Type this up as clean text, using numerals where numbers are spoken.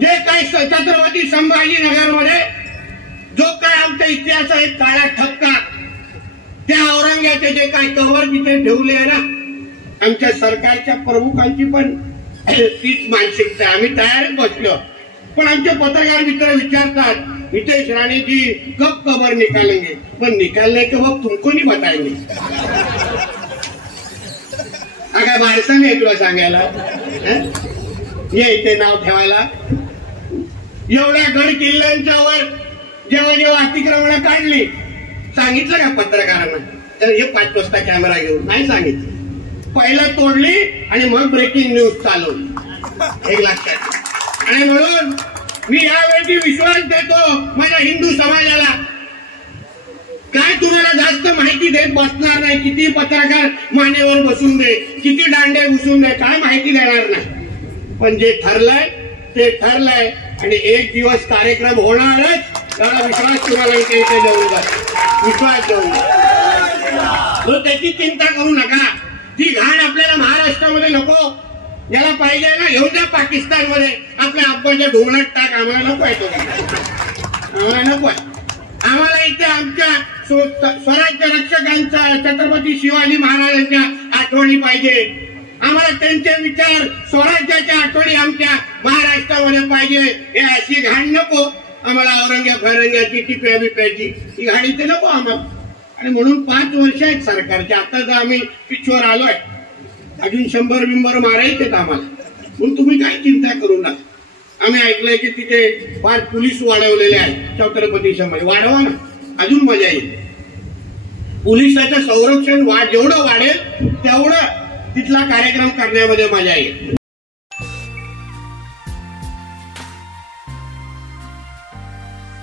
जे काही छत्रपती संभाजीनगरमध्ये जो काय आमच्या इतिहासाचा एक काळा ठपका, त्या औरंगाचे जे काय कवर तिथे ठेवले आहे ना, आमच्या सरकारच्या प्रमुखांची पण तीच मानसिकता. आम्ही तयारच बसलो, पण आमचे पत्रकार मित्र विचारतात, हितेश राणे जी कब कबर निकालेंगे, पण निकालने के वक्त तुमको नहीं बताएंगे. काय माणसं नाही तुला सांगायला, ये इथे नाव ठेवायला. एवढ्या गड किल्ल्यांच्या वर जेव्हा जेव्हा अतिक्रमण काढली, सांगितलं का पत्रकारांना तर हे 5 वाजता कॅमेरा घेऊन? नाही सांगितलं. पहिला तोडली आणि मग ब्रेकिंग न्यूज चालवली, एक लक्षात. आणि म्हणून मी यावेळी विश्वास देतो माझ्या हिंदू समाजाला, काय तुम्हाला जास्त माहिती देत बसणार नाही. किती पत्रकार मानेवर बसून दे, किती दांडे घुसून दे, काय माहिती देणार नाही. पण जे ठरलंय ते ठरलंय आणि एक दिवस कार्यक्रम होणारच. एवढा विश्वास तुम्हाला इथे देऊन जा, विश्वास देऊन जा. त्याची चिंता करू नका. ती घाण आपल्याला महाराष्ट्रामध्ये नको. ज्याला पाहिजे ना घेऊन जा पाकिस्तानमध्ये, आपल्या आब्बाच्या ढोंगणात टाक. आम्हाला नको आहे तो, आम्हाला नको आहे. आम्हाला इथे आमच्या स्वराज्य रक्षकांचा, छत्रपती शिवाजी महाराजांच्या आठवणी पाहिजे. आम्हाला त्यांचे विचार, स्वराज्याच्या आठवणी आमच्या महाराष्ट्रामध्ये पाहिजे. हे अशी घाण नको आम्हाला. औरंग्याची टिप्या बिप्याची ही घाण इथे नको आम्हाला. आणि म्हणून 5 वर्ष आहेत सरकारचे. आता तर आम्ही पिचवर आलोय, अजून 100 बिंबर मारायचेत आम्हाला. म्हणून तुम्ही काय चिंता करू नका. आम्ही ऐकलंय की तिथे 5 पोलीस वाढवलेले आहेत छत्रपती संभाजी. वाढवा ना, अजून मजा येईल. पोलिसाचं संरक्षण जेवढं वाढेल तेवढं तिथला कार्यक्रम करण्यामध्ये मजा येईल.